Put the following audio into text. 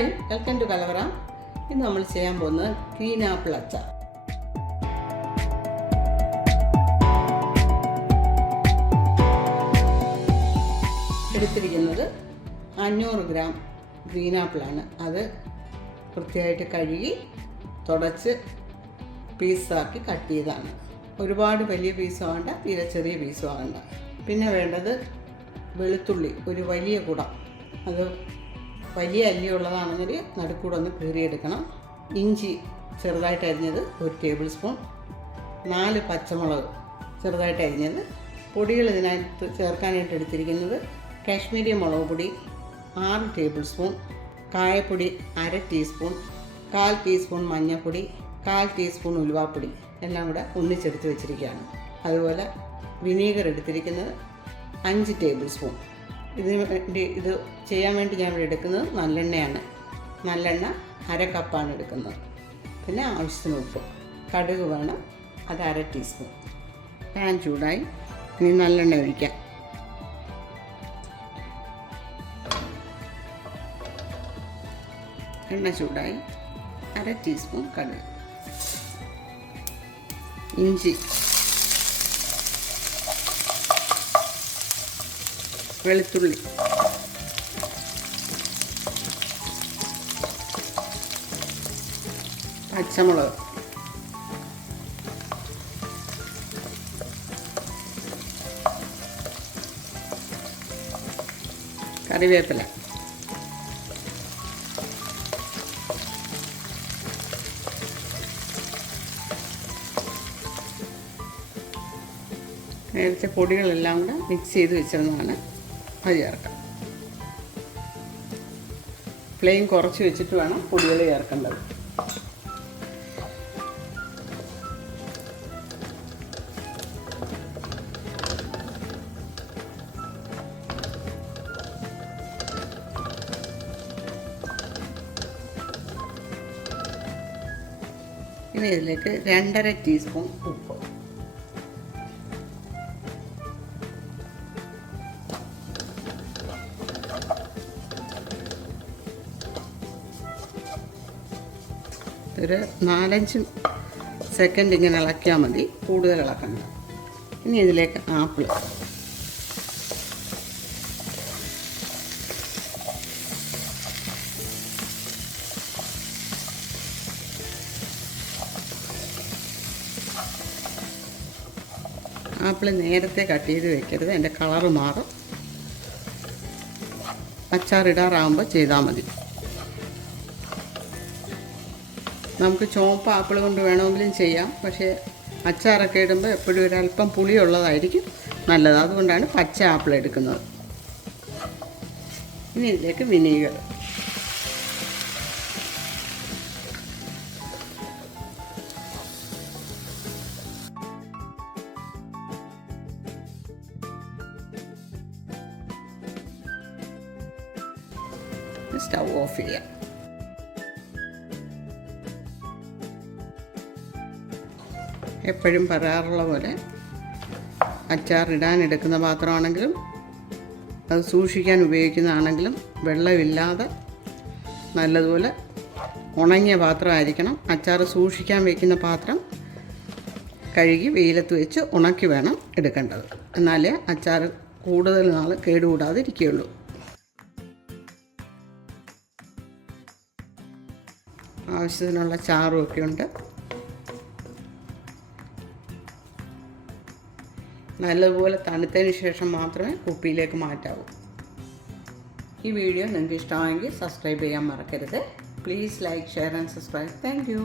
Hi, welcome to കലവറ. ഇന്ന് നമ്മൾ ചെയ്യാൻ പോകുന്നത് ഗ്രീൻ ആപ്പിൾ അച്ചാർ. എടുത്തിരിക്കുന്നത് 500 ഗ്രാം ഗ്രീൻ ആപ്പിളാണ്. അത് വൃത്തിയായിട്ട് കഴുകി തുടച്ച് പീസാക്കി കട്ട് ചെയ്താണ്. ഒരുപാട് വലിയ പീസും ആകണ്ട, തീരെ ചെറിയ പീസും ആകണ്ട. പിന്നെ വേണ്ടത് വെളുത്തുള്ളി, ഒരു വലിയ കുടം. അത് വലിയ അല്ലിയുള്ളതാണെങ്കിൽ നടുക്കൂടെ ഒന്ന് കീറിയെടുക്കണം. ഇഞ്ചി ചെറുതായിട്ട് അരിഞ്ഞത് 1 ടേബിൾ സ്പൂൺ. 4 പച്ചമുളക് ചെറുതായിട്ട് അരിഞ്ഞത്. പൊടികൾ ഇതിനകത്ത് ചേർക്കാനായിട്ട് എടുത്തിരിക്കുന്നത് കാശ്മീരി മുളക് പൊടി 6 ടേബിൾ സ്പൂൺ, കായപ്പൊടി 1/2 ടീസ്പൂൺ, 1/4 ടീസ്പൂൺ മഞ്ഞൾപ്പൊടി, 1/4 ടീസ്പൂൺ ഉലുവാപ്പൊടി എല്ലാം കൂടെ ഒന്നിച്ചെടുത്ത് വെച്ചിരിക്കുകയാണ്. അതുപോലെ വിനീഗർ എടുത്തിരിക്കുന്നത് 5 ടേബിൾ സ്പൂൺ. ഇത് ചെയ്യാൻ വേണ്ടി ഞാൻ ഇവിടെ എടുക്കുന്നത് നല്ലെണ്ണയാണ്. നല്ലെണ്ണ 1/2 കപ്പാണ് എടുക്കുന്നത്. പിന്നെ ആവശ്യത്തിന് ഉപ്പ്. കടുക് വേണം, അത് 1/2 ടീസ്പൂൺ. പാൻ ചൂടായി, ഇനി നല്ലെണ്ണ ഒഴിക്കാം. എണ്ണ ചൂടായി, 1/2 ടീസ്പൂൺ കടുക്, ഇഞ്ചി, വെളുത്തുള്ളി, പച്ചമുളക്, കറിവേപ്പില, നേരത്തെ പൊടികളെല്ലാം കൂടെ മിക്സ് ചെയ്ത് വെച്ചിരുന്നതാണ്. അത് ചേർക്കാം. ഫ്ലെയിം കുറച്ച് വെച്ചിട്ട് വേണം പൊടികൾ ചേർക്കേണ്ടത്. ഇനി ഇതിലേക്ക് 2.5 ടീസ്പൂൺ ഉപ്പ്, ഒരു 4-5 സെക്കൻഡ് ഇങ്ങനെ ഇളക്കിയാൽ മതി, കൂടുതൽ ഇളക്കണ്ട. ഇനി ഇതിലേക്ക് ആപ്പിൾ, ആപ്പിൾ നേരത്തെ കട്ട് ചെയ്ത് വെക്കരുത്, അതിൻ്റെ കളറ് മാറും. അച്ചാറിടാറാകുമ്പോൾ ചെയ്താൽ മതി. നമുക്ക് ചുവപ്പ് ആപ്പിൾ കൊണ്ട് വേണമെങ്കിലും ചെയ്യാം, പക്ഷേ അച്ചാറൊക്കെ ഇടുമ്പോൾ എപ്പോഴും ഒരല്പം പുളിയുള്ളതായിരിക്കും നല്ലത്. അതുകൊണ്ടാണ് പച്ച ആപ്പിൾ എടുക്കുന്നത്. ഇനി ഇതിലേക്ക് വിനീഗർ, സ്റ്റൗ ഓഫ് ചെയ്യാം. എപ്പോഴും പറയാറുള്ള പോലെ അച്ചാർ ഇടാനെടുക്കുന്ന പാത്രമാണെങ്കിലും അത് സൂക്ഷിക്കാൻ ഉപയോഗിക്കുന്നതാണെങ്കിലും വെള്ളമില്ലാതെ നല്ലതുപോലെ ഉണങ്ങിയ പാത്രമായിരിക്കണം. അച്ചാർ സൂക്ഷിക്കാൻ വയ്ക്കുന്ന പാത്രം കഴുകി വെയിലത്ത് വെച്ച് ഉണക്കി വേണം എടുക്കേണ്ടത്. എന്നാലേ അച്ചാർ കൂടുതൽ നാൾ കേടുകൂടാതെ ഇരിക്കുകയുള്ളൂ. ആവശ്യത്തിനുള്ള ചാറുമൊക്കെ ഉണ്ട്. നല്ലതുപോലെ തണുത്തതിന് ശേഷം മാത്രമേ കുപ്പിയിലേക്ക് മാറ്റാവൂ. ഈ വീഡിയോ നിങ്ങൾക്ക് ഇഷ്ടമായെങ്കിൽ സബ്സ്ക്രൈബ് ചെയ്യാൻ മറക്കരുത്. Please like, share and subscribe. Thank you.